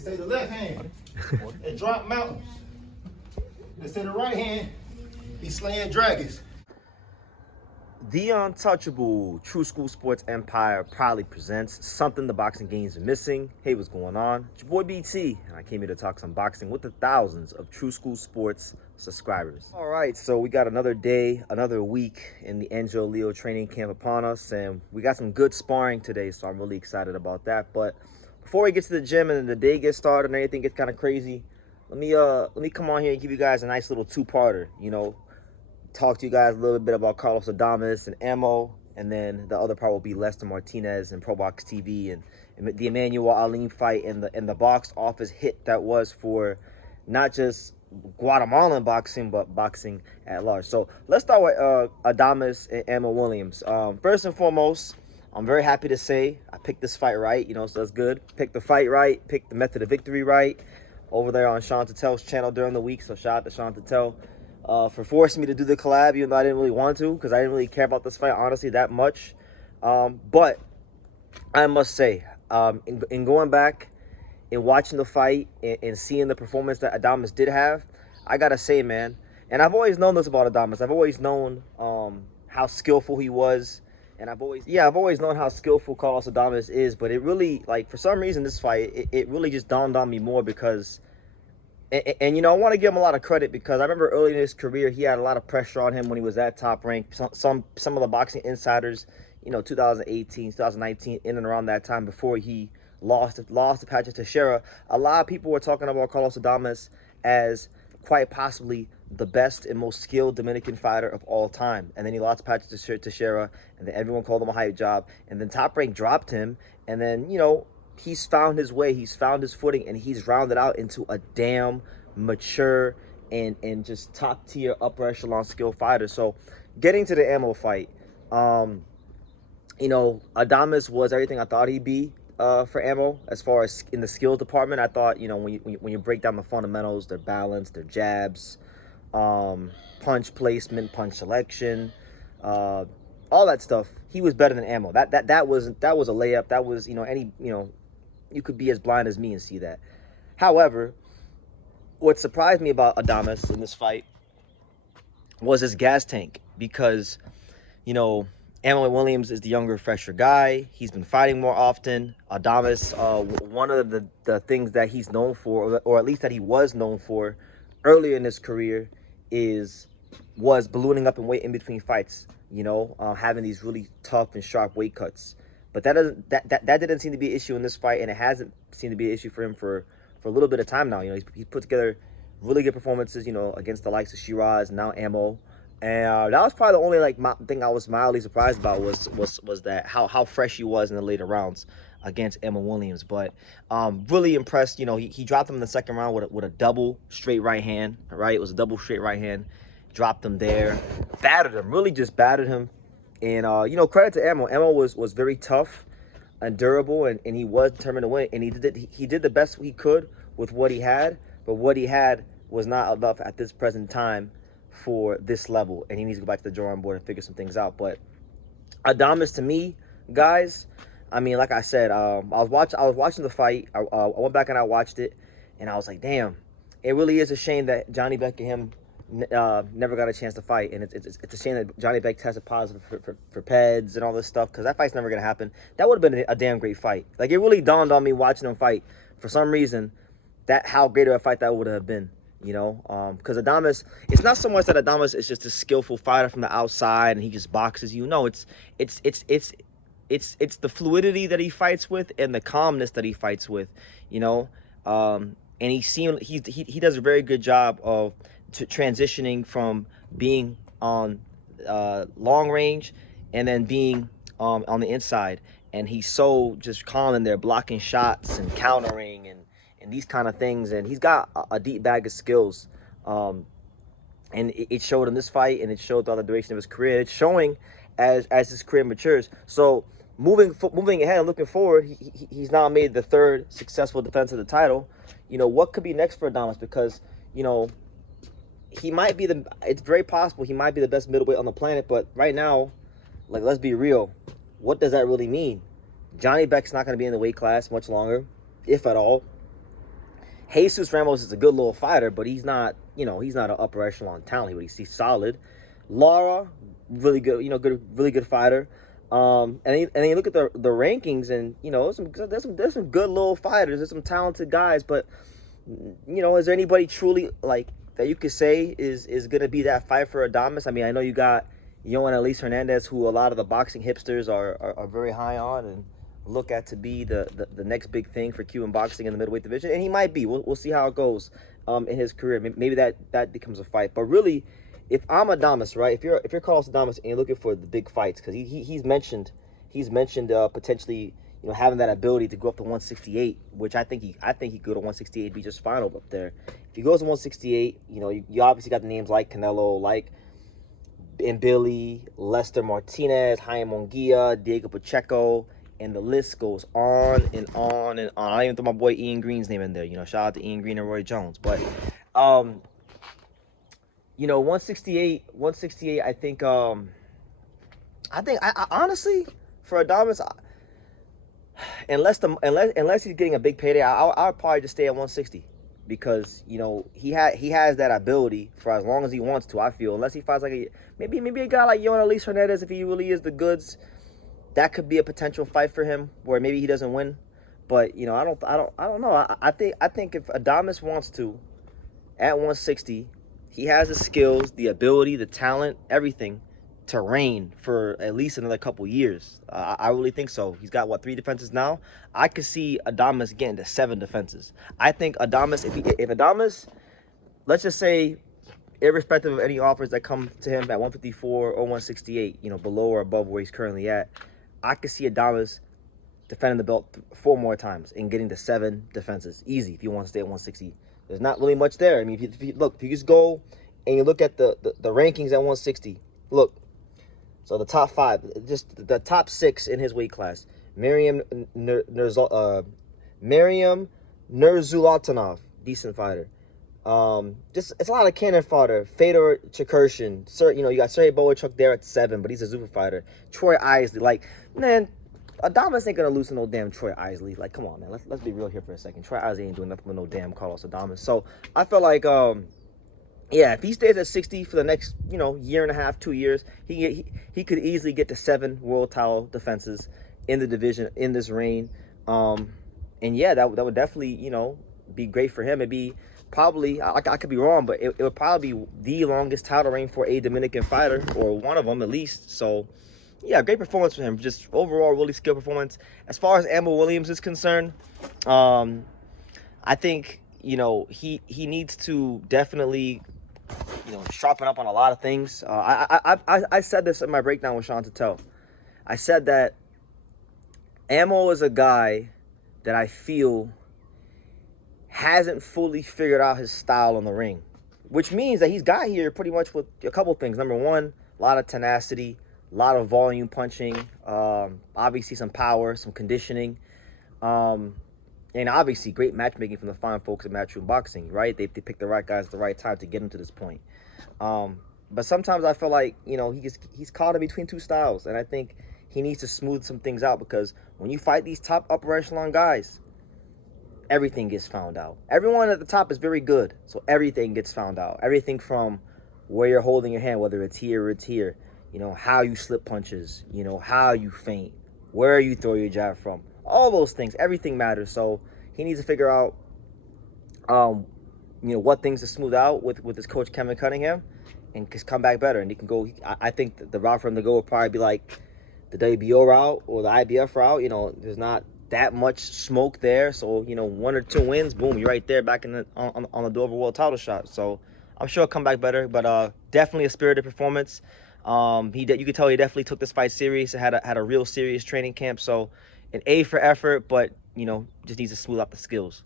They say the left hand, it drop mountains. They say the right hand, be slaying dragons. The untouchable True School Sports Empire proudly presents something the boxing game's missing. Hey, what's going on? It's your boy BT, and I came here to talk some boxing with the thousands of True School Sports subscribers. All right, so we got another day, another week in the Angel Leo training camp upon us, and we got some good sparring today, so I'm really excited about that. But before we get to the gym and the day gets started and everything gets kind of crazy, let me come on here and give you guys a nice little two-parter, talk to you guys a little bit about Carlos Adames and Ammo, and then the other part will be Lester Martinez and Pro Box TV and the Emmanuel Alim fight and the box office hit that was for not just Guatemalan boxing, but boxing at large. So let's start with Adames and Ammo Williams. First and foremost, I'm very happy to say I picked this fight right, so that's good. Picked the fight right, picked the method of victory right over there on Sean Tatel's channel during the week, so shout out to Sean Tatel. For forcing me to do the collab, even though I didn't really want to, because I didn't really care about this fight, honestly, that much. But I must say, in going back and watching the fight and seeing the performance that Adames did have, I gotta say, man, and I've always known this about Adames. I've always known how skillful he was, and I've always known how skillful Carlos Adames is. But it really, for some reason, this fight, it really just dawned on me more because. And I want to give him a lot of credit because I remember early in his career, he had a lot of pressure on him when he was at Top Rank. Some of the boxing insiders, 2018, 2019, in and around that time before he lost to Patrick Teixeira, a lot of people were talking about Carlos Adames as quite possibly the best and most skilled Dominican fighter of all time. And then he lost to Patrick Teixeira, and then everyone called him a hype job. And then Top Rank dropped him, and then, he's found his way, he's found his footing, and he's rounded out into a damn mature and just top tier upper echelon skill fighter. So getting to the Ammo fight, Adames was everything I thought he'd be for Ammo as far as in the skills department. I thought, when you break down the fundamentals, their balance, their jabs, punch placement, punch selection, all that stuff, he was better than Ammo. That was a layup. That was, you could be as blind as me and see that. However, what surprised me about Adames in this fight was his gas tank because, Ammo Williams is the younger, fresher guy. He's been fighting more often. Adames, one of the things that he's known for, or at least that he was known for earlier in his career, was ballooning up in weight in between fights, having these really tough and sharp weight cuts. But that didn't seem to be an issue in this fight, and it hasn't seemed to be an issue for him for a little bit of time now. He's put together really good performances, against the likes of Shiraz, now Ammo. And that was probably the only thing I was mildly surprised about was that how fresh he was in the later rounds against Ammo Williams. But really impressed. He dropped him in the second round with a double straight right hand. Right, it was a double straight right hand. Dropped him there, battered him, really just battered him. And, credit to Ammo. Ammo was very tough and durable, and he was determined to win. And he did the best he could with what he had, but what he had was not enough at this present time for this level. And he needs to go back to the drawing board and figure some things out. But Adames, to me, guys, like I said, I was watching the fight. I went back and I watched it, and I was like, damn, it really is a shame that Johnny Beck and him never got a chance to fight, and it's a shame that Johnny Beck tested positive for PEDs and all this stuff, because that fight's never gonna happen. That would have been a damn great fight. It really dawned on me watching them fight for some reason that how great of a fight that would have been. Because Adames, it's not so much that Adames is just a skillful fighter from the outside and he just boxes you. No, it's the fluidity that he fights with and the calmness that he fights with. And he does a very good job of transitioning from being on long range and then being on the inside, and he's so just calm in there, blocking shots and countering and these kind of things, and he's got a deep bag of skills, and it showed in this fight, and it showed throughout the duration of his career. It's showing as his career matures. So moving ahead and looking forward, he's now made the third successful defense of the title. What could be next for Adames? Because he might be it's very possible he might be the best middleweight on the planet, but right now, let's be real, what does that really mean? Johnny Beck's not going to be in the weight class much longer, if at all. Jesus Ramos is a good little fighter, but he's not, he's not an upper echelon talent. He's solid. Lara, really good, really good fighter. And then you look at the rankings, and there's some good little fighters. There's some talented guys, but is there anybody truly like that you could say is gonna be that fight for Adames? I mean, I know you got Yohan Elise Hernandez, who a lot of the boxing hipsters are very high on and look at to be the next big thing for Cuban boxing in the middleweight division, and he might be. We'll see how it goes in his career. Maybe that becomes a fight. But really, if I'm Adames, right? If you're Carlos Adames and you're looking for the big fights, because he's mentioned potentially having that ability to go up to 168, which I think he could go to 168, be just fine up there. If he goes to 168, you obviously got the names like Canelo, like Billy, Lester Martinez, Jaime Munguia, Diego Pacheco, and the list goes on and on and on. I don't even throw my boy Ian Green's name in there. Shout out to Ian Green and Roy Jones. But 168, I think I honestly, for Adames, unless he's getting a big payday, I'll probably just stay at 160, because he has that ability for as long as he wants to. I feel, unless he fights like maybe a guy like Yohan Elise Hernandez, if he really is the goods, that could be a potential fight for him where maybe he doesn't win. But I don't know. I think if Adames wants to, at 160, he has the skills, the ability, the talent, everything to reign for at least another couple years. I really think so. He's got 3 defenses now. I could see Adames getting to 7 defenses. I think Adames, if Adames, let's just say, irrespective of any offers that come to him at 154 or 168, below or above where he's currently at, I could see Adames defending the belt 4 more times and getting to 7 defenses. Easy, if you want to stay at 160. There's not really much there. I mean, if you just go and you look at the rankings at 160, look. So the top 5, just the top 6 in his weight class. Miriam Nurmagomedov, decent fighter. Just it's a lot of cannon fodder. Fedor Chikurshin, you got Sergey Boychuk there at 7, but he's a super fighter. Troy Isley, man, Adames ain't gonna lose to no damn Troy Isley. Come on, man, let's be real here for a second. Troy Isley ain't doing nothing with no damn Carlos Adames. So I feel like yeah, if he stays at 60 for the next, year and a half, 2 years, he could easily get to 7 world title defenses in the division in this reign. And yeah, that would definitely, be great for him. It'd be probably, I could be wrong, but it would probably be the longest title reign for a Dominican fighter, or one of them at least. So yeah, great performance for him. Just overall, really skilled performance. As far as Amber Williams is concerned, I think, he needs to definitely sharpen up on a lot of things. I said this in my breakdown with Sean Tuttel. I said that Ammo is a guy that I feel hasn't fully figured out his style on the ring, which means that he's got here pretty much with a couple things. Number one, a lot of tenacity, a lot of volume punching, obviously some power, some conditioning, and obviously great matchmaking from the fine folks at Matchroom Boxing, right? They picked the right guys at the right time to get him to this point. But sometimes I feel like, he's caught in between 2 styles, and I think he needs to smooth some things out, because when you fight these top upper echelon guys, everything gets found out. Everyone at the top is very good, so everything gets found out. Everything from where you're holding your hand, whether it's here or it's here, how you slip punches, how you feint, where you throw your jab from. All those things, everything matters. So he needs to figure out, what things to smooth out with his coach Kevin Cunningham, and just come back better. And he can go. I think the route for him to go would probably be like the WBO route or the IBF route. There's not that much smoke there, so 1 or 2 wins, boom, you're right there back in on the Dover World title shot. So I'm sure he'll come back better, but definitely a spirited performance. You could tell he definitely took this fight serious. Had a real serious training camp. So an A for effort, but just needs to smooth out the skills.